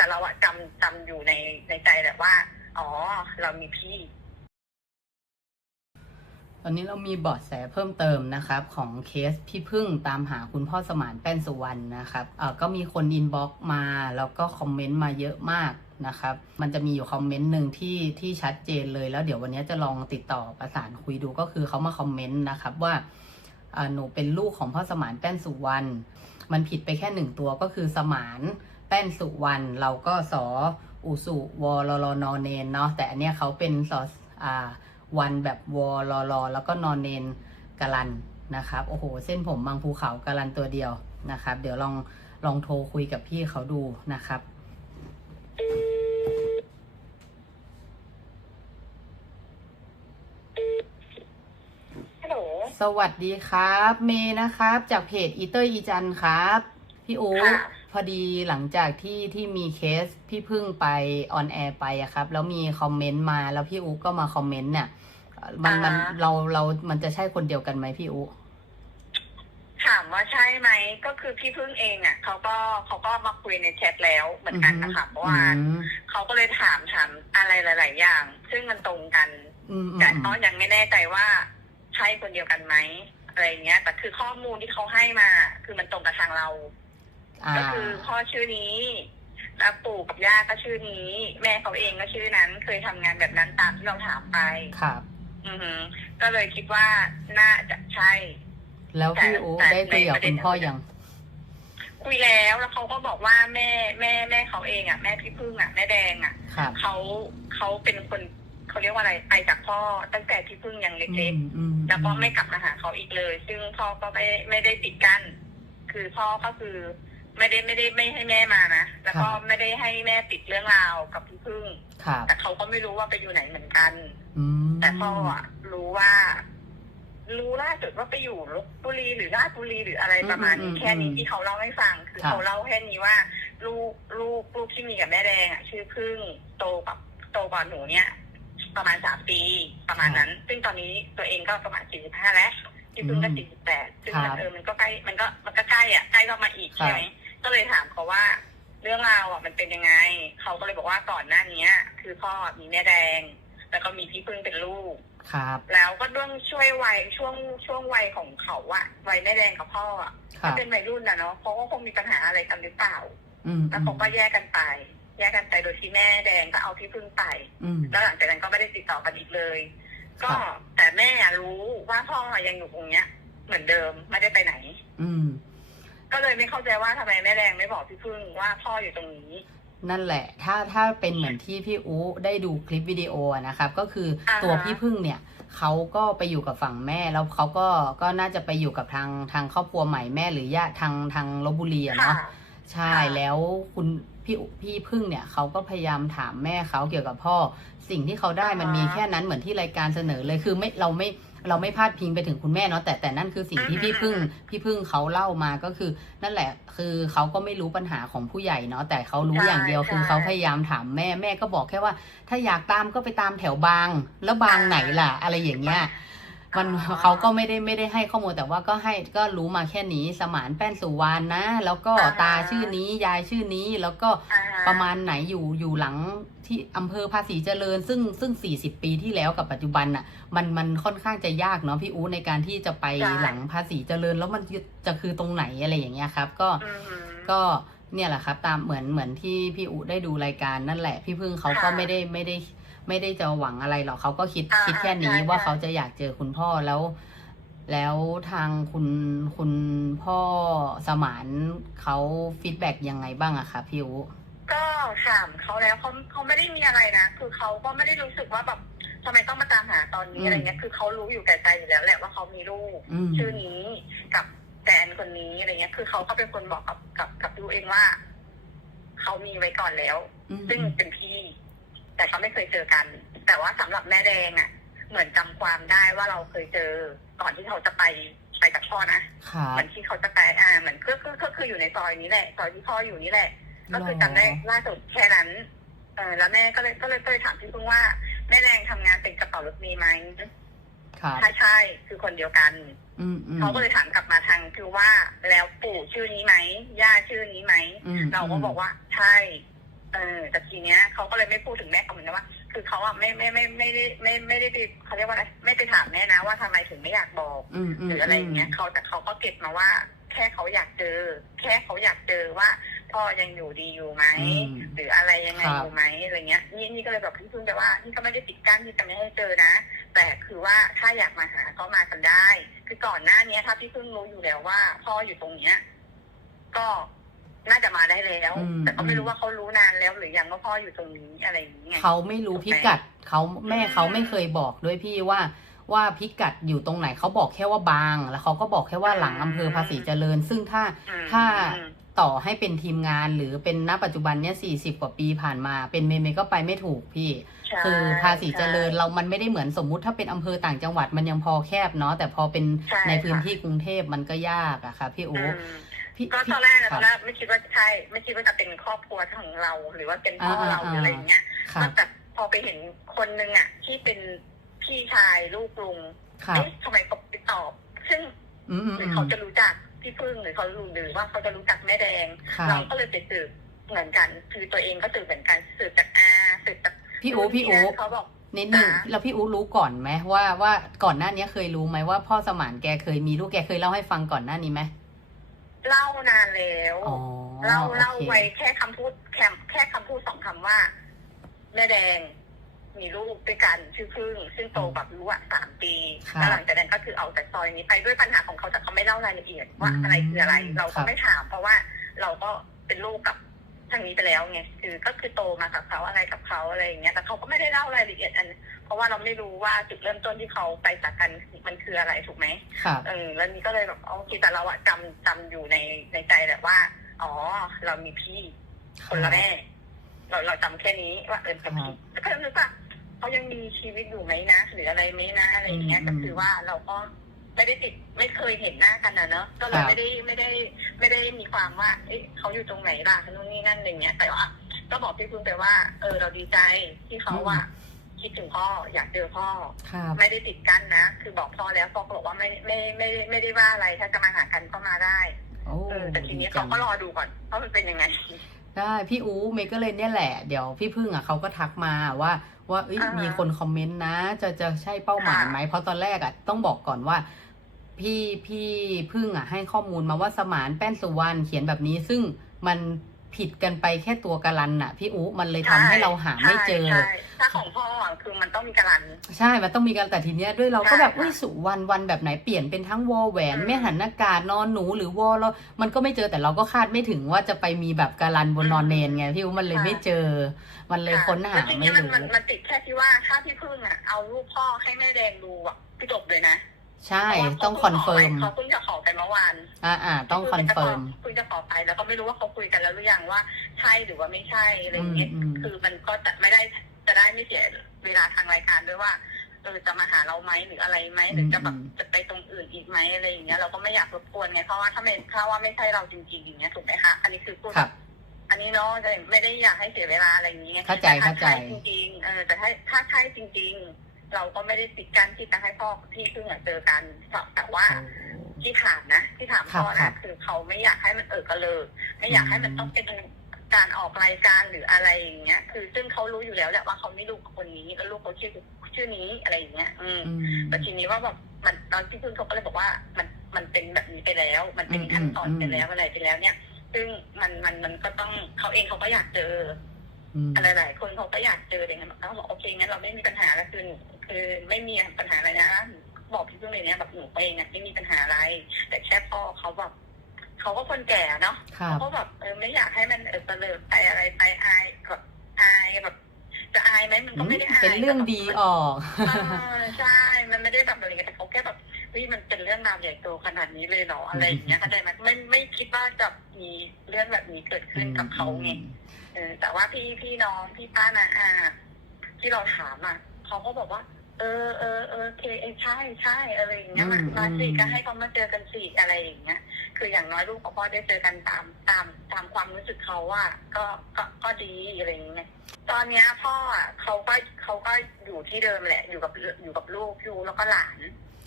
แต่เราอะจำจำอยู่ในในใจแหละว่า อ๋อ เรามีพี่ ตอนนี้เรามีเบาะแสเพิ่มเติมนะครับ ของเคสพี่พึ่งตามหาคุณพ่อสมานแป้นสุวรรณนะครับเออก็มีคนอินบ็อกมา แล้วก็คอมเมนต์มาเยอะมากนะครับ มันจะมีอยู่คอมเมนต์หนึ่งที่ที่ชัดเจนเลยแล้วเดี๋ยววันนี้จะลองติดต่อประสานคุยดูก็คือเขามาคอมเมนต์นะครับว่าอ่อหนูเป็นลูกของพ่อสมานแป้นสุวรรณมันผิดไปแค่หนึ่งตัวก็คือสมาน แป้นสุวรรณเราก็สออุสุวลลนเนนเนาะแต่อันเนี้ยเขาเป็นสออ่าวันแบบวอลอลอแล้วก็นอนเนนกาลันนะครับโอ้โห เส้นผมบางภูเขากาลันตัวเดียวนะครับ เดี๋ยวลองลองโทรคุยกับพี่เขาดูนะครับฮัลโหลสวัสดีครับ เมย์นะครับ จากเพจอีเตอร์อีจันครับ พี่อูค่ะ พอดีหลังจากที่ที่มีเคสพี่พึ่งไปออนแอร์ไปอะครับ แล้วมีคอมเมนต์มาแล้วพี่อูก็มาคอมเมนต์เนี่ยมันมันเราเรามันจะใช่คนเดียวกันไหมพี่อูถามว่าใช่ไหมก็คือพี่พึ่งเองอะเขาก็เขาก็มาคุยในแชทแล้วเหมือนกันนะคะเมื่อวานอืมเขาก็เลยถามถามอะไรหลาย ๆ อย่าง ซึ่งมันตรงกัน อืมอืมแต่อืมก็ยังไม่แน่ใจว่าใช่คนเดียวกันไหมอะไรเงี้ย แต่คือข้อมูลที่เขาให้มา คือมันตรงกับทางเราอ่า ก็คือพ่อชื่อนี้แล้วปู่กับย่าก็ชื่อนี้ แม่เขาเองก็ชื่อนั้น เคยทำงานแบบนั้นตามที่เราถามไปครับ อือฮึก็เลยคิดว่าน่าจะใช่ แล้วพี่อูแต่ได้คุยกับในประเด็คุนณพ่อยังคุยแล้วแล้วเขาก็บอกว่าแม่แม่แม่เขาเองอะแม่พี่พึ่งอะแม่แดงอะครับเขาเขาเป็นคนเขาเรียกว่าอะไรไปจากพ่อตั้งแต่พี่พึ่งยังเล็กอืมๆแล้วก็ไม่กลับมาหาเขาอีกเลย ซึ่งพ่อก็ไม่ไม่ได้ปิดกั้นคือพ่อก็คือ ไม่ได้ไม่ได้ไม่ให้แม่มานะ แล้วก็ไม่ได้ให้แม่ปิดเรื่องราวกับพี่พึ่ง ครับแต่เขาก็ไม่รู้ว่าไปอยู่ไหนเหมือนกัน อืมแต่พ่ออะรู้ว่า รู้ล่าสุดว่าไปอยู่ลบบุรีหรือราชบุรีหรืออะไรประมาณนี้แค่นี้ที่เขาเล่าให้ฟัง คือเขาเล่าแค่นี้ว่า ลูกลูกลูกที่มีกับแม่แดงอะชื่อพึ่งโตกับโตกว่าหนูเนี่ย ประมาณสามปีประมาณนั้น ซึ่งตอนนี้ตัวเองก็ประมาณสี่สิบห้าแล้วที่พึ่งก็สี่สิบแปดซึ่งมันเออมันก็ใกล้มันก็มันก็ใกล้อะใกล้เข้ามาอีกใช่ไหม ก็เลยถามเขาว่า เรื่องราวอะมันเป็นยังไง เขาก็เลยบอกว่าก่อนหน้านี้คือพ่อมีแม่แดง แล้วก็มีพี่พึ่งเป็นลูก ครับ แล้วก็ด้วยช่วยวัยช่วงช่วงวัยของเขาอะวัยแม่แดงกับพ่ออะครัก็บ เป็นวัยรุ่นนะเนาะเขาก็คงมีปัญหาอะไรกันหรือเปล่า อืมแล้วเขาก็แยกกันไป แยกกันไปโดยที่แม่แดงก็เอาพี่พึ่งไป อืม แล้วหลังจากนั้นก็ไม่ได้ติดต่อกันอีกเลยก็ครับแต่แม่อะรู้ว่าพ่อยังอยู่ตรงเนี้ย เหมือนเดิมไม่ได้ไปไหน อืม ก็เลยไม่เข้าใจว่าทำไมแม่แดงไม่บอกพี่พึ่งว่าพ่ออยู่ตรงนี้ นั่นแหละ ถ้าถ้าเป็นเหมือนที่พี่อูได้ดูคลิปวิดีโออะนะครับ ก็คืออ่าฮะ ตัวพี่พึ่งเนี่ยเขาก็ไปอยู่กับฝั่งแม่แล้วเขาก็ก็น่าจะไปอยู่กับทางทางครอบครัวใหม่แม่หรือญาติทางทางลบบุรีอะค่ะ เนาะ ใช่ค่ะแล้วคุณพี่พี่พึ่งเนี่ยเขาก็พยายามถามแม่เขาเกี่ยวกับพ่อ สิ่งที่เขาได้มันมีแค่นั้นเหมือนที่รายการเสนอเลยคือไม่เราไม่ เราไม่พาดพิงไปถึงคุณแม่เนาะแต่แต่นั่นคือสิ่งที่พี่พึ่งพี่พึ่งเขาเล่ามาก็คือ นั่นแหละคือเขาก็ไม่รู้ปัญหาของผู้ใหญ่เนาะแต่เขารู้ใช่อย่างเดียวคือใช่เขาพยายามถามแม่แม่ก็บอกแค่ว่า ถ้าอยากตามก็ไปตามแถวบาง แล้วบางอ่าไหนล่ะ อะไรอย่างเงี้ย มันอ๋อเขาก็ไม่ได้ไม่ได้ให้ข้อมูลแต่ว่าก็ให้ก็รู้มาแค่นี้สมานแป้นสุวรรณนะ แล้วก็อ่าฮะตาชื่อนี้ยายชื่อนี้แล้วก็อ่าฮะประมาณไหนอยู่อยู่หลังที่อำเภอภาษีเจริญ ซึ่งซึ่ง 40 ปีที่แล้วกับปัจจุบันน่ะมันมันค่อนข้างจะยากเนาะพี่อู๋ในการที่จะไปใช่หลังภาษีเจริญ แล้วมันจะจะคือตรงไหนอะไรอย่างเงี้ยครับ ก็อือหือก็เนี่ยแหละครับ ตามเหมือนเหมือนที่พี่อุได้ดูรายการนั่นแหละ พี่พึ่งเขาก็ค่ะไม่ได้ไม่ได้ ไม่ได้จะหวังอะไรหรอกเขาก็คิดอ่าคิดแค่นี้ใช่ว่าใช่เขาจะอยากเจอคุณพ่อแล้ว แล้วทางคุณคุณพ่อสมานเขาฟีดแบ็กยังไงบ้างอะคะพี่อุก็ถามเขาแล้วเขาเขาไม่ได้มีอะไรนะคือเขาก็ไม่ได้รู้สึกว่าแบบทำไมต้องมาตามหาตอนนี้อะไรเงี้ยคือเขารู้อยู่แก่ใจอยู่แล้วแหละว่าเขามีลูกอืมชื่อนี้กับแฟนคนนี้อะไรเงี้ย คือเขาก็เป็นคนบอกกับกับกับดูเองว่าเขามีไว้ก่อนแล้วอืมซึ่งเป็นพี่แต่ เขาไม่เคยเจอกัน แต่ว่าสำหรับแม่แดงอะ เหมือนจำความได้ว่าเราเคยเจอก่อนที่เขาจะไปไปกับพ่อนะครับเหมือนที่เขาจะไปอ่าเหมือนก็ก็ก็คืออยู่ในซอยนี้แหละซอยที่พ่ออยู่นี่แหละ ก็คือจำได้ล่าสุดแค่นั้นเออแล้วแม่ก็เลยก็เลยก็เลยถามพี่พึ่งว่าแม่แดงทำงานเป็นกระเป๋ารถเมย์ไหมครับใช่ใช่คือคนเดียวกันอืมอืมเขาก็เลยถามกลับมาทางคือว่าแล้วปู่ชื่อนี้ไหมย่าชื่อนี้ไหมอืมเราก็บอกว่าใช่อ เออแต่ทีเนี้ยเขาก็เลยไม่พูดถึงแม่เขาเหมือนกันว่า คือเขาอะไม่ไม่ไม่ไม่ได้ไม่ไม่ได้ไปเขาเรียกว่าอะไรไม่ไปถามแม่นะว่าทำไมถึงไม่อยากบอกอืมอืมหรืออะไรอย่างเงี้ยเขาแต่เขาก็เก็บมาว่า แค่เขาอยากเจอ แค่เขาอยากเจอว่าพ่อยังอยู่ดีอยู่ไหมอืมหรืออะไรยังไงครับอยู่ไหมอะไรเงี้ยนี่นี่ก็เลยแบบพี่พึ่งไปว่านี่ก็ไม่ได้ปิดกั้นที่จะไม่ให้เจอนะ แต่คือว่าถ้าอยากมาหาก็มากันได้ คือก่อนหน้านี้ถ้าพี่พึ่งรู้อยู่แล้วว่า พ่ออยู่ตรงเนี้ย ก็ น่าจะมาได้แล้ว อืม แต่ก็ไม่รู้ว่าเขารู้นานแล้วหรือยังว่าพ่ออยู่ตรงนี้อะไรอย่างเงี้ย เขาไม่รู้พิกัดเขาแม่เขาไม่เคยบอกด้วยพี่ว่า ว่าพิกัดอยู่ตรงไหนเขาบอกแค่ว่าบาง แล้วเขาก็บอกแค่ว่าหลังอำเภอภาษีเจริญ ซึ่งถ้า อืมถ้าอืม ต่อให้เป็นทีมงานหรือเป็นณปัจจุบันเนี้ยสี่สิบกว่าปีผ่านมา เป็นเมย์เมย์ก็ไปไม่ถูกพี่ ใช่คือภาษีเจริญเรามันไม่ได้เหมือนสมมุติถ้าเป็นอำเภอต่างจังหวัดมันยังพอแคบเนาะแต่พอเป็นใช่ในพื้นค่ะ ที่กรุงเทพมันก็ยากอะค่ะพี่อู อืม พี่ก็พี่ตอนแรกอะคตรัอบนแรกไม่คิดว่าใช่ ไม่คิดว่าจะเป็นครอบครัวของเรา หรือว่าเป็นพ่ออ่าเราอ่าหรืออะไรอย่างเงี้ยครับแต่พอไปเห็นคนนึงอะที่เป็นพี่ชายลูกลุงครับเอ๊ะทำไมเขาไปตอบ ซึ่งอืมอืมหรือือมเขาจะรู้จักพี่พึ่งหรือเขารู้หรือว่าเขาจะรู้จักแม่แดงครัเราบก็เลยไปสืบเหมือนกัน คือตัวเองก็สืบเหมือนกันสืบจากอาสืบจากพี่อูพี่อูนู่นนี่นั่นเขาบอกนิดหนึ่งจ๋าแล้วพี่อูรู้ก่อนไหมว่าว่าก่อนหน้านี้เคยรู้ไหมว่าพ่อสมานแกเคยมีลูกแกเคยเล่าให้ฟังก่อนหน้านี้ไหม เล่านานแล้วอ๋อเล่าเล่าโอคไว้แค่คำพูดแค่แค่คำพูดสองคำว่า แม่แดง มีลูกด้วยกันชื่อพึ่งซึ่งโตกับรู้อะสามปีครับแล้วหลังจากนั้นก็คือเอาจากซอยนี้ไปด้วยปัญหาของเขาแต่เขาไม่เล่ารายละเอียดว่าอืมอะไรคืออะไร เราครัก็บไม่ถาม เพราะว่าเราก็เป็นลูกกับ ทางนี้ไปแล้วไงคือก็คือโตมากับเขาอะไรกับเขาอะไรอย่างเงี้ยแต่เขาก็ไม่ได้เล่ารายละเอียดอัน เพราะว่าเราไม่รู้ว่าจุดเริ่มต้นที่เขาไปจากกันมันคืออะไรถูกไหมครับเออแล้วนี่ก็เลยแบบโอเคแต่เราอะจำจำอยู่ในในใจแหละว่า อ๋อ เรามีพี่คนละแม่เราเราจำแค่นี้ว่าเออเป็นพี่แล้วก็นึกว่าเขายังมีชีวิตอยู่ไหมนะหรืออะไรไหมนะอะไรอย่างเงี้ยก็คือว่าเราก็ ไม่ได้ติดไม่เคยเห็นหน้ากันนะเนอะก็เลยไม่ได้ไม่ได้ไม่ได้มีความว่าเอ๊ะเขาอยู่ตรงไหนล่ะนู่นนี่นั่นอะไรเงี้ยแต่ว่าก็บอกพี่พึ่งไปว่า เออเราดีใจที่เขาว่าคิดถึงพ่ออยากเจอพ่อครับไม่ได้ติดกั้นนะ คือบอกพ่อแล้วพ่อก็บอกว่าไม่ไม่ไม่ไม่ได้ว่าอะไรถ้าจะมาหากันก็มาได้โอ้เออแต่ทีนี้ดีจัเขางก็รอดูก่อนว่ามันเป็นยังไงได้พี่อูเมย์ก็เลยเนี่ยแหละ เดี๋ยวพี่พึ่งอะเขาก็ทักมาว่า ว่าเอ้ยอ่ามีมีคนคอมเมนต์นะ จะจะใช่เป้าหมายค่ะไหมเพราะตอนแรกอะต้องบอกก่อนว่า พี่พี่พึ่งอะให้ข้อมูลมาว่าสมานแป้นสุวรรณเขียนแบบนี้ซึ่งมันผิดกันไปแค่ตัวการันน่ะ พี่อูมันเลยทำให้เราหาไม่เจอใช่ใช่ถ้าของพ่ออะคือมันต้องมีการัน ใช่ มันต้องมีการแต่ทีเนี้ยด้วยเราก็ใช่แบบค่ะอุ้ยสุวรรณวันแบบไหนเปลี่ยนเป็นทั้งวอแหวนอืมแม่หันหน้ากาศนอนหนูหรือวอแล้วมันก็ไม่เจอแต่เราก็คาดไม่ถึงว่าจะไปมีแบบการันบนนอนเนนไงพี่อูมันเลยไม่เจอ มันเลยค้นหาแล้วทีไม่นี้มันรู้มันมันติดแค่ที่ว่าถ้าพี่พึ่งอะเอารูปพ่อให้แม่แดงดูอะพี่จบเลยนะ ใช่เพราะว่าต้องคอนเฟิร์มเขาเพิ่งจะขอไปเมื่อวาน อ่าอ่าต้องคอนเฟิร์มคุยจะขอไปแล้วก็ไม่รู้ว่าเขาคุยกันแล้วหรือยังว่าใช่หรือว่าไม่ใช่อะไรอย่างเงี้ยอืมอืมคือมันก็จะไม่ได้จะได้ไม่เสียเวลาทางรายการด้วยว่าเออจะมาหาเราไหมหรืออะไรไหมหรือจะแบบจะไปตรงอื่นอีกไหมอะไรอย่างเงี้ยเราก็ไม่อยากรบกวนไงเพราะว่าถ้าไม่ถ้าว่าไม่ใช่เราจริงๆอย่างเงี้ยถูกไหมคะอันนี้คือพูดครับอันนี้เนาะแต่ไม่ได้อยากให้เสียเวลาอะไรอย่างเงี้ยเข้าใจแต่ถ้เข้าใจช่จริงๆเออแต่ถ้าถ้าใช่จริง ๆ เราก็ไม่ได้ปิดกั้นที่จะให้พ่อกับพี่พึ่งอะเจอกันแต่ว่าที่ถามนะ ที่ถามครับพ่อครันะบคือเขาไม่อยากให้มันเออกระเลิกไม่อยากให้มันอืมต้องเป็นการออกรายการหรืออะไรอย่างเงี้ย คือซึ่งเขารู้อยู่แล้วแหละว่าเขาไม่ลูกกับคนนี้แล้วลูกเขาชื่อชื่อนี้อะไรอย่างเงี้ยอืมอืมแต่ทีนี้ว่าแบบมันตอนที่พึ่งเขาก็เลยบอกว่ามันมันเป็นแบบนี้ไปแล้ว มันเป็นขั้นตอนอืมไปแล้วอะไรไปแล้วเนี่ย ซึ่งมันมันมันก็ต้องเขาเองเขาก็อยากเจออืมอะไร หลายคนเขาก็อยากเจออะไรเงี้ยเขาบอกโอเคงั้นเราไม่มีปัญหาแล้วคือหนูคือไม่มีปัญหาอะไรนะบอกพี่เพิ่งเลยเนี่ยแบบหนูเองอะไม่มีปัญหาอะไร แต่แค่พ่อเขาแบบเขาก็คนแก่เนาะครัเขาบก็แบบเออไม่อยากให้มันเออเตลิดไปอะไรไปอายแบบอายแบบจะอายไหมมันก็ไม่ได้อายเป็นเรื่องดีออกเออใช่ มันไม่ได้แบบอะไรเงี้ยแต่เขาแค่แบบ เฮ้ยมันเป็นเรื่องราวใหญ่โตขนาดนี้เลยเหรออะไรอย่างเงี้ยเข้าใจไหมไม่ไม่คิดว่าจะมีเรื่องแบบนี้เกิดขึ้นกับเขาไงเออแต่ว่าพี่พี่น้องพี่ป้านาอาที่เราถามอะเขาก็บอกว่า เออเออเออโอเคเออใช่ใช่อะไรอย่างเงี้ยมาอืมมาสิอืมก็ให้เขามาเจอกันสิอะไรอย่างเงี้ย คืออย่างน้อยลูกกับพ่อได้เจอกันตามตามตามความรู้สึกเขาว่าก็ก็ก็ดีอะไรอย่างเงี้ยตอนเนี้ยพ่ออะเขาก็เขาก็อยู่ที่เดิมแหละ อยู่กับอยู่กับลูกอยู่แล้วก็หลาน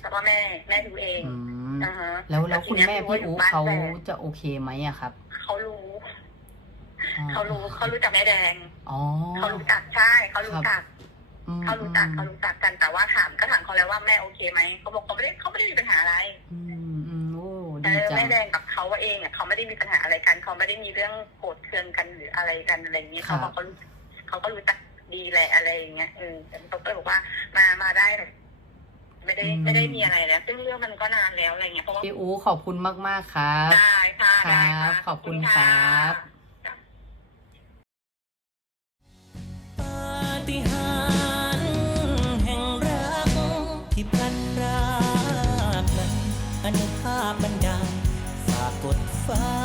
แล้วก็แม่แม่ดูเองอืมอ่าฮะแล้วแล้วคุณแม่ต่ทีพี่นี้อูยู่บ้นเขาแฝดจะโอเคไหมอะครับเขารู้เขารู้เขารู้จักแม่แดงอ๋อ เขารู้จักใช่เขารู้จัก อืมเขารู้จักเขารู้จักกันแต่ว่าถามก็ถามเขาแล้วว่าแม่โอเคไหมเขาบอกเขาไม่ได้เขาไม่ได้มีปัญหาอะไรอืมอืมโอ้เอดีอจัแม่งแดงกับเขาเองอะเขาไม่ได้มีปัญหาอะไรกันเขาไม่ได้มีเรื่องโกรธเคืองกันหรืออะไรกันอะไรอย่างเงี้ยครัเขาบ บอกเขารู้เขาก็รู้จักดีแหละอะไรอย่างเงี้ยเออแต่เขาก็เลยบอกว่ามามาได้เลย ไม่ได้ไม่ได้มีอะไรแล้ว ซึ่งเรื่องมันก็นานแล้วอะไรเงี้ยเพราะว่าพี่อูขอบคุณมากๆครับได้ค่ะได้ะครับขอบคุณครับจ้ะปาฏิหาริย์แห่งรักที่พลันรากนั้นอนุภาพบันดาลฝากกดฟ้า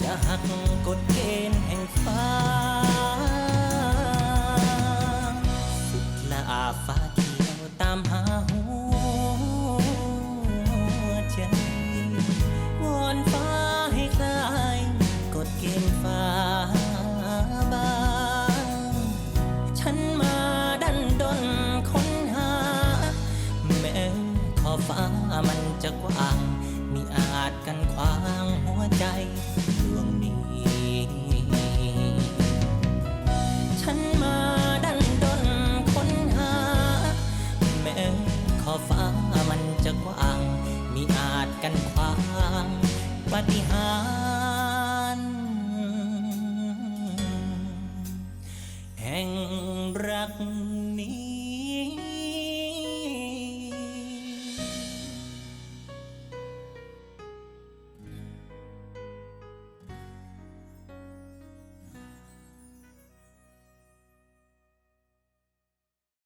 จะหักกฎเกณฑ์แห่งฟ้า สุดละอาฟ้า